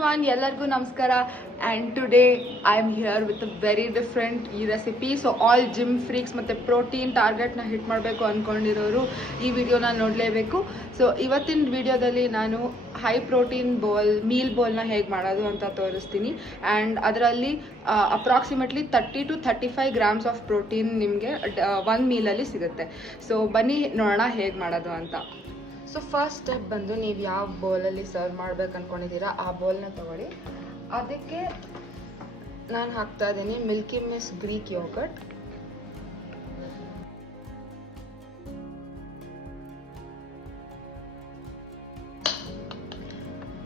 everyone, ಎಲ್ಲರಿಗೂ ನಮಸ್ಕಾರ. And today I am here with a very different recipe. So all gym freaks ಮತ್ತೆ protein ಟಾರ್ಗೆಟ್ನ hit ಮಾಡಬೇಕು ಅಂದ್ಕೊಂಡಿರೋರು ಈ ವಿಡಿಯೋನ ನೋಡಲೇಬೇಕು. ಸೊ ಇವತ್ತಿನ ವಿಡಿಯೋದಲ್ಲಿ ನಾನು ಹೈ ಪ್ರೋಟೀನ್ ಮೀಲ್ ಬೋಲ್ನ ಹೇಗೆ ಮಾಡೋದು ಅಂತ ತೋರಿಸ್ತೀನಿ. ಆ್ಯಂಡ್ ಅದರಲ್ಲಿ approximately 30 to 35 grams of protein ನಿಮಗೆ ಒಂದು ಮೀಲಲ್ಲಿ ಸಿಗುತ್ತೆ. ಸೊ ಬನ್ನಿ ನೋಡೋಣ ಹೇಗೆ ಮಾಡೋದು ಅಂತ. ಸೊ ಫಸ್ಟ್ ಸ್ಟೆಪ್ ಬಂದು ನೀವು ಯಾವ ಬೌಲಲ್ಲಿ ಸರ್ವ್ ಮಾಡ್ಬೇಕು ಅಂದ್ಕೊಂಡಿದ್ದೀರಾ ಆ ಬೌಲ್ನ ತೊಗೊಳ್ಳಿ. ಅದಕ್ಕೆ ನಾನು ಹಾಕ್ತಾ ಇದ್ದೀನಿ Milky miss Greek yoghurt.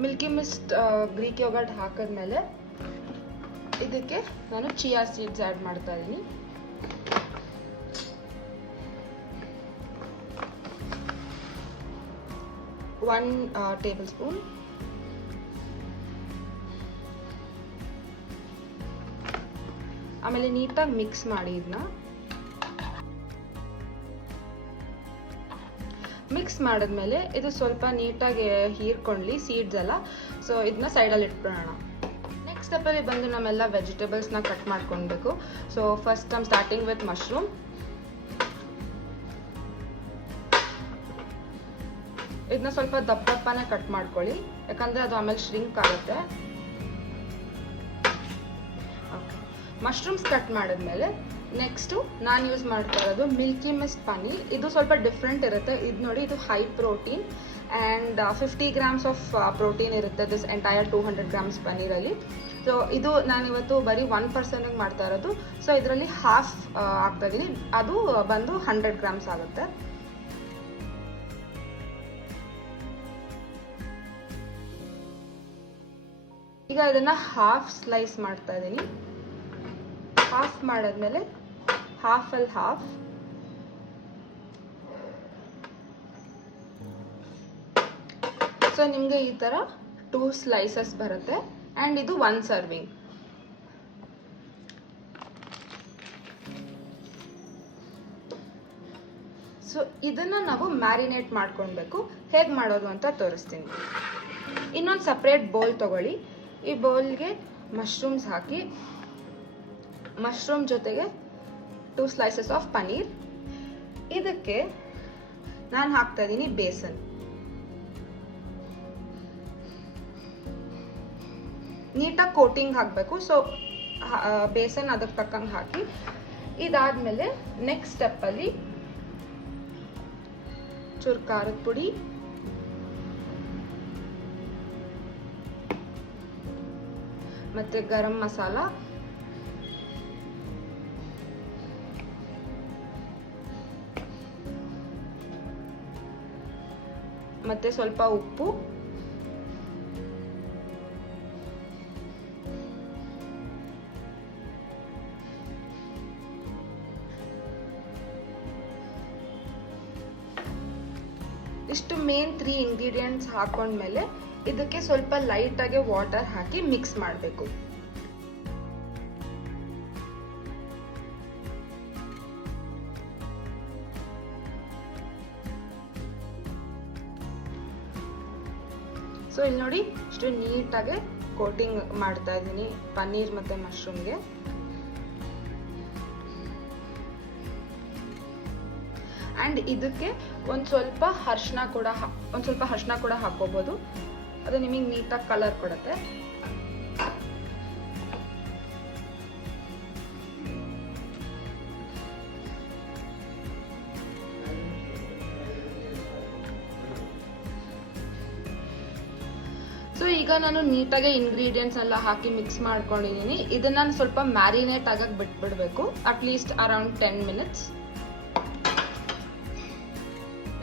Milky miss Greek yoghurt ಹಾಕಿದ್ಮೇಲೆ ಇದಕ್ಕೆ ನಾನು ಚಿಯಾ ಸೀಡ್ಸ್ ಆ್ಯಡ್ ಮಾಡ್ತಾ ಇದ್ದೀನಿ. One table spoon. ಆಮೇಲೆ ನೀಟಾಗಿ ಮಿಕ್ಸ್ ಮಾಡಿ ಇದನ್ನ. ಮಿಕ್ಸ್ ಮಾಡಿದ್ಮೇಲೆ ಇದು ಸ್ವಲ್ಪ ನೀಟಾಗಿ ಹೀರ್ಕೊಳ್ಳಿ ಸೀಡ್ಸ್ ಎಲ್ಲ. ಸೊ ಇದನ್ನ ಸೈಡಲ್ಲಿ ಇಟ್ಬಿಡೋಣ. ನೆಕ್ಸ್ಟ್ ಸ್ಟೆಪ್ಪಲ್ಲಿ ಬಂದು ನಮ್ಮೆಲ್ಲ ವೆಜಿಟೇಬಲ್ಸ್ನ ಕಟ್ ಮಾಡ್ಕೊಳ್ಬೇಕು. So first I'm starting with mushroom. ಇದನ್ನ ಸ್ವಲ್ಪ ದಪ್ಪನೇ ಕಟ್ ಮಾಡ್ಕೊಳ್ಳಿ, ಯಾಕಂದರೆ ಅದು ಆಮೇಲೆ ಶ್ರಿಂಕ್ ಆಗುತ್ತೆ. ಓಕೆ, ಮಶ್ರೂಮ್ಸ್ ಕಟ್ ಮಾಡಿದ್ಮೇಲೆ ನೆಕ್ಸ್ಟು ನಾನು ಯೂಸ್ ಮಾಡ್ತಾ ಇರೋದು ಮಿಲ್ಕಿ ಮಿಸ್ಟ್ ಪನ್ನೀರ್. ಇದು ಸ್ವಲ್ಪ ಡಿಫ್ರೆಂಟ್ ಇರುತ್ತೆ. ಇದು ನೋಡಿ, ಇದು high protein and 50 grams of protein ಇರುತ್ತೆ ದಿಸ್ ಎಂಟೈರ್ 200 ಗ್ರಾಮ್ಸ್ ಪನ್ನೀರಲ್ಲಿ. ಸೊ ಇದು ನಾನಿವತ್ತು ಬರೀ 1% ಮಾಡ್ತಾ ಇರೋದು. ಸೊ ಇದರಲ್ಲಿ ಹಾಫ್ ಹಾಕ್ತಾ ಇದ್ದೀನಿ, ಅದು ಬಂದು 100 ಗ್ರಾಮ್ಸ್ ಆಗುತ್ತೆ. ಈಗ ಇದನ್ನು ಹಾಫ್ ಸ್ಲೈಸ್ ಮಾಡ್ತಾ ಇದ್ದೀನಿ. ಹಾಫ್ ಮಾಡಿದ್ಮೇಲೆ ಹಾಫಲ್ಲಿ ಹಾಫ್. ಸೊ ನಿಮಗೆ ಈ ಥರ 2 ಸ್ಲೈಸಸ್ ಬರುತ್ತೆ ಆ್ಯಂಡ್ ಇದು 1 ಸರ್ವಿಂಗ್. ಸೊ ಇದನ್ನು ನಾವು ಮ್ಯಾರಿನೇಟ್ ಮಾಡ್ಕೊಳ್ಬೇಕು. ಹೇಗೆ ಮಾಡೋದು ಅಂತ ತೋರಿಸ್ತೀನಿ. ಇನ್ನೊಂದು ಸಪ್ರೇಟ್ ಬೌಲ್ ತಗೊಳ್ಳಿ. ಈ ಬೌಲ್ಗೆ ಮಶ್ರೂಮ್ಸ್ ಹಾಕಿ, ಮಶ್ರೂಮ್ ಜೊತೆಗೆ 2 ಸ್ಲೈಸಸ್ ಆಫ್ ಪನ್ನೀರ್. ಇದಕ್ಕೆ ನಾನು ಹಾಕ್ತಾ ಇದ್ದೀನಿ ಬೇಸನ್. ನೀಟಾಗಿ ಕೋಟಿಂಗ್ ಹಾಕಬೇಕು. ಸೊ ಬೇಸನ್ ಅದಕ್ಕೆ ತಕ್ಕಂಗೆ ಹಾಕಿ. ಇದಾದ್ಮೇಲೆ ನೆಕ್ಸ್ಟ್ ಸ್ಟೆಪ್ಪಲ್ಲಿ ಚೂರು ಖಾರದ ಪುಡಿ, ಮತ್ತೆ ಗರಂ ಮಸಾಲ, ಮತ್ತೆ ಸ್ವಲ್ಪ ಉಪ್ಪು, ಇಷ್ಟು ಮೇನ್ 3 ಇಂಗ್ರೀಡಿಯೆಂಟ್ಸ್ ಹಾಕೊಂಡ್ಮೇಲೆ ಇದಕ್ಕೆ ಸ್ವಲ್ಪ ಲೈಟಾಗಿ ವಾಟರ್ ಹಾಕಿ ಮಿಕ್ಸ್ ಮಾಡಬೇಕು. ಸೊ ಇಲ್ಲಿ ನೋಡಿ, ಇಷ್ಟು ನೀಟಾಗಿ ಕೋಟಿಂಗ್ ಮಾಡ್ತಾ ಇದ್ದೀನಿ ಪನ್ನೀರ್ ಮತ್ತು ಮಶ್ರೂಮ್ಗೆ. ಆ್ಯಂಡ್ ಇದಕ್ಕೆ ಒಂದು ಸ್ವಲ್ಪ ಅರಿಶಿನ ಕೂಡ ಹಾಕೋಬೋದು. ಅದು ನಿಮಗೆ ನೀಟಾಗಿ ಕಲರ್ ಕೊಡುತ್ತೆ. ಸೊ ಈಗ ನಾನು ನೀಟಾಗಿ ಇಂಗ್ರೀಡಿಯೆಂಟ್ಸ್ ಎಲ್ಲ ಹಾಕಿ ಮಿಕ್ಸ್ ಮಾಡ್ಕೊಂಡಿದ್ದೀನಿ. ಇದನ್ನ ನಾನು ಸ್ವಲ್ಪ ಮ್ಯಾರಿನೇಟ್ ಆಗಕ್ಕೆ ಬಿಟ್ಬಿಡ್ಬೇಕು, at least around 10 minutes.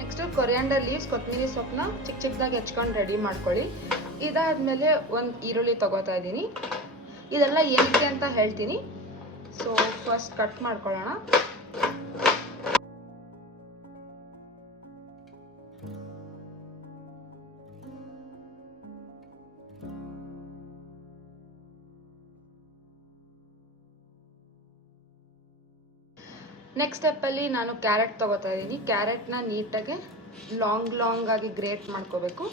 Next coriander leaves, ಕೊತ್ತಂಬರಿ ಸೊಪ್ಪನ್ನ ಚಿಕ್ಕದಾಗಿ ಹೆಚ್ಕೊಂಡು ರೆಡಿ ಮಾಡ್ಕೊಳ್ಳಿ. ಇದಾದ್ಮೇಲೆ ಒಂದು ಈರುಳ್ಳಿ ತಗೋತಾ ಇದ್ದೀನಿ. ಇದೆಲ್ಲ ಏನಕ್ಕೆ ಅಂತ ಹೇಳ್ತೀನಿ. ಸೊ ಫಸ್ಟ್ ಕಟ್ ಮಾಡ್ಕೊಳ್ಳೋಣ. ನೆಕ್ಸ್ಟ್ ಸ್ಟೆಪ್ಪಲ್ಲಿ ನಾನು ಕ್ಯಾರೆಟ್ ತಗೋತಾ ಇದ್ದೀನಿ. ಕ್ಯಾರೆಟ್ನ ನೀಟಾಗಿ ಲಾಂಗ್ ಆಗಿ ಗ್ರೇಟ್ ಮಾಡ್ಕೋಬೇಕು.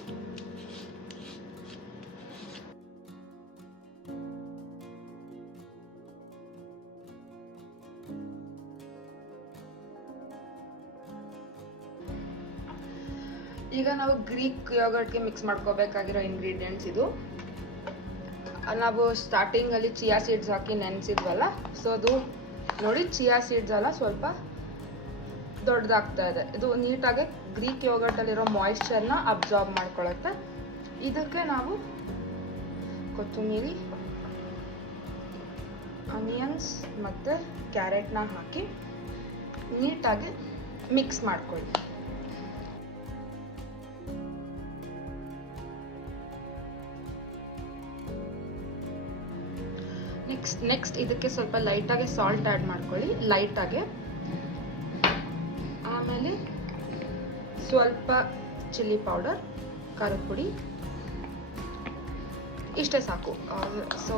ಈಗ ನಾವು ಗ್ರೀಕ್ ಯೋಗರ್ಟ್ಗೆ ಮಿಕ್ಸ್ ಮಾಡ್ಕೋಬೇಕಾಗಿರೋ ಇಂಗ್ರೀಡಿಯೆಂಟ್ಸ್ ಇದು. ನಾವು ಸ್ಟಾರ್ಟಿಂಗಲ್ಲಿ ಚಿಯಾ ಸೀಡ್ಸ್ ಹಾಕಿ ನೆನೆಸಿದ್ವಲ್ಲ, ಸೊ ಅದು ನೋಡಿ ಚಿಯಾ ಸೀಡ್ಸ್ ಎಲ್ಲ ಸ್ವಲ್ಪ ದೊಡ್ಡದಾಗ್ತಾ ಇದೆ. ಇದು ನೀಟಾಗಿ ಗ್ರೀಕ್ ಯೋಗರ್ಟಲ್ಲಿರೋ ಮಾಯಿಶ್ಚರ್ನ ಅಬ್ಸಾರ್ಬ್ ಮಾಡ್ಕೊಳುತ್ತೆ. ಇದಕ್ಕೆ ನಾವು ಕೊತ್ತಂಬರಿ, ಆನಿಯನ್ಸ್ ಮತ್ತು ಕ್ಯಾರೆಟ್ನ ಹಾಕಿ ನೀಟಾಗಿ ಮಿಕ್ಸ್ ಮಾಡ್ಕೊಳ್ಳಿ. ನೆಕ್ಸ್ಟ್ ಇದಕ್ಕೆ ಸ್ವಲ್ಪ ಲೈಟಾಗಿ ಸಾಲ್ಟ್ ಆ್ಯಡ್ ಮಾಡ್ಕೊಳ್ಳಿ, ಲೈಟಾಗಿ. ಆಮೇಲೆ ಸ್ವಲ್ಪ ಚಿಲ್ಲಿ ಪೌಡರ್, ಖಾರದ ಪುಡಿ, ಇಷ್ಟೇ ಸಾಕು. ಸೊ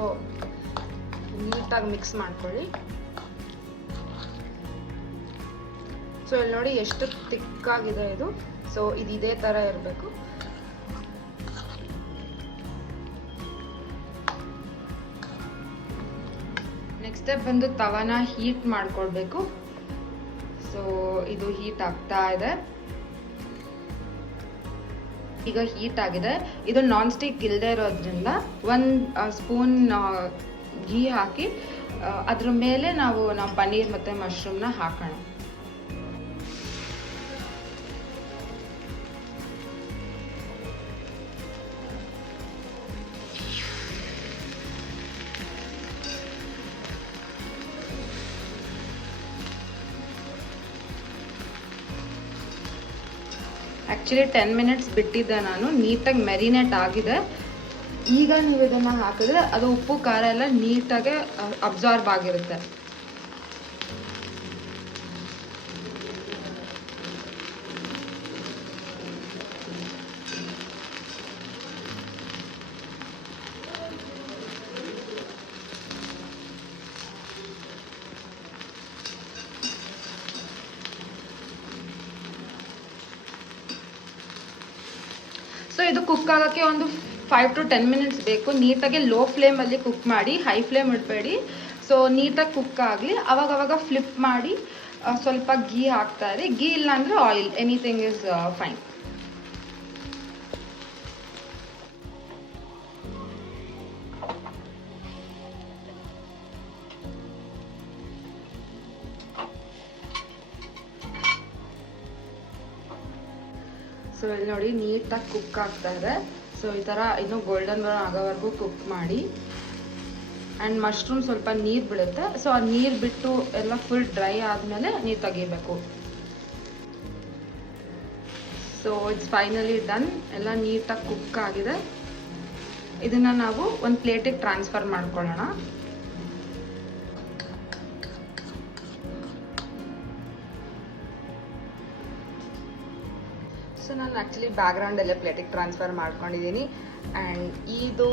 ನೀಟಾಗಿ ಮಿಕ್ಸ್ ಮಾಡ್ಕೊಳ್ಳಿ. ಸೊ ಇಲ್ಲಿ ನೋಡಿ ಎಷ್ಟು ತಿಕ್ಕಾಗಿದೆ ಇದು. ಸೊ ಇದು ಇದೇ ಥರ ಇರಬೇಕು. ನೆಕ್ಸ್ಟ್ ಸ್ಟೆಪ್ ಬಂದು ತವಾನ ಹೀಟ್ ಮಾಡ್ಕೊಳ್ಬೇಕು. ಸೊ ಇದು ಹೀಟ್ ಆಗ್ತಾ ಇದೆ. ಈಗ ಹೀಟ್ ಆಗಿದೆ. ಇದು ನಾನ್ ಸ್ಟಿಕ್ ಇಲ್ಲದೆ ಇರೋದ್ರಿಂದ 1 ಸ್ಪೂನ್ ಘೀ ಹಾಕಿ ಅದ್ರ ಮೇಲೆ ನಾವು ಪನ್ನೀರ್ ಮತ್ತು ಮಶ್ರೂಮ್ನ ಹಾಕೋಣ. ಆ್ಯಕ್ಚುಲಿ 10 ಮಿನಿಟ್ಸ್ ಬಿಟ್ಟಿದ್ದೆ ನಾನು, ನೀಟಾಗಿ ಮೆರಿನೇಟ್ ಆಗಿದೆ. ಈಗ ನೀವು ಇದನ್ನು ಹಾಕಿದ್ರೆ ಅದು ಉಪ್ಪು ಖಾರ ಎಲ್ಲ ನೀಟಾಗಿ ಅಬ್ಸಾರ್ಬ್ ಆಗಿರುತ್ತೆ. ಸೊ ಇದು ಕುಕ್ ಆಗೋಕ್ಕೆ ಒಂದು 5 to 10 ಮಿನಿಟ್ಸ್ ಬೇಕು. ನೀಟಾಗಿ ಲೋ ಫ್ಲೇಮಲ್ಲಿ ಕುಕ್ ಮಾಡಿ, ಹೈ ಫ್ಲೇಮ್ ಇಡಬೇಡಿ. ಸೊ ನೀಟಾಗಿ ಕುಕ್ ಆಗಲಿ. ಅವಾಗವಾಗ ಫ್ಲಿಪ್ ಮಾಡಿ ಸ್ವಲ್ಪ ಘೀ ಹಾಕ್ತಾ ಇರಿ. ಘೀ ಇಲ್ಲ ಅಂದರೆ oil, anything is fine. So ಇಲ್ಲಿ ನೋಡಿ ನೀಟಾಗಿ ಕುಕ್ ಆಗ್ತಾ ಇದೆ. ಸೊ ಈ ಥರ ಇನ್ನೂ ಗೋಲ್ಡನ್ ಬ್ರೌನ್ ಆಗೋವರೆಗೂ ಕುಕ್ ಮಾಡಿ. ಆ್ಯಂಡ್ ಮಶ್ರೂಮ್ ಸ್ವಲ್ಪ ನೀರು ಬೀಳುತ್ತೆ. ಸೊ ಆ ನೀರು ಬಿಟ್ಟು ಎಲ್ಲ ಫುಲ್ ಡ್ರೈ ಆದಮೇಲೆ ನೀರು ತೆಗಿಬೇಕು. So it's finally done. ಎಲ್ಲ ನೀಟಾಗಿ ಕುಕ್ ಆಗಿದೆ. ಇದನ್ನು ನಾವು ಒಂದು ಪ್ಲೇಟಿಗೆ ಟ್ರಾನ್ಸ್ಫರ್ ಮಾಡ್ಕೊಳ್ಳೋಣ. ಸೊ ನಾನು ಆ್ಯಕ್ಚುಲಿ ಬ್ಯಾಕ್ಗ್ರೌಂಡಲ್ಲೇ ಪ್ಲೇಟಿಗೆ ಟ್ರಾನ್ಸ್ಫರ್ ಮಾಡ್ಕೊಂಡಿದ್ದೀನಿ. ಆ್ಯಂಡ್ ಇದು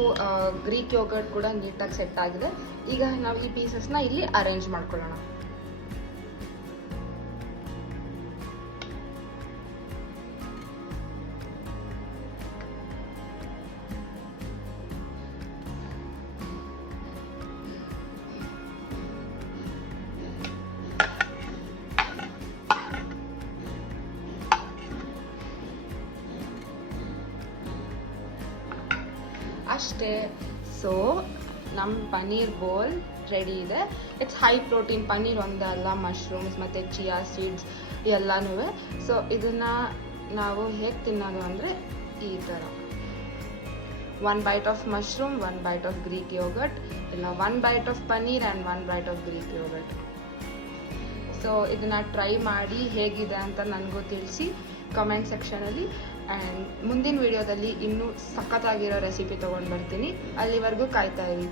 ಗ್ರೀಕ್ ಯೋಗರ್ಟ್ ಕೂಡ ನೀಟಾಗಿ ಸೆಟ್ ಆಗಿದೆ. ಈಗ ನಾವು ಈ ಪೀಸಸ್ನ ಇಲ್ಲಿ ಅರೇಂಜ್ ಮಾಡ್ಕೊಳ್ಳೋಣ. ಅಷ್ಟೇ. ಸೊ ನಮ್ಮ ಪನ್ನೀರ್ ಬೋಲ್ ರೆಡಿ ಇದೆ. It's high protein. ಪನ್ನೀರ್ ಒಂದೇ ಅಲ್ಲ, ಮಶ್ರೂಮ್ಸ್ ಮತ್ತು ಚಿಯಾ ಸೀಡ್ಸ್ ಎಲ್ಲನೂ. ಸೊ ಇದನ್ನು ನಾವು ಹೇಗೆ ತಿನ್ನೋದು ಅಂದರೆ ಈ ಥರ 1 bite of mushroom, 1 bite of Greek yogurt, ಇಲ್ಲ 1 bite of paneer and 1 bite of Greek yogurt. So ಇದನ್ನು ಟ್ರೈ ಮಾಡಿ ಹೇಗಿದೆ ಅಂತ ನನಗೂ ತಿಳಿಸಿ ಕಮೆಂಟ್ ಸೆಕ್ಷನಲ್ಲಿ. ಆ್ಯಂಡ್ ಮುಂದಿನ ವಿಡಿಯೋದಲ್ಲಿ ಇನ್ನೂ ಸಖತ್ತಾಗಿರೋ ರೆಸಿಪಿ ತೊಗೊಂಡು ಬರ್ತೀನಿ. ಅಲ್ಲಿವರೆಗೂ ಕಾಯ್ತಾ ಇರಿ.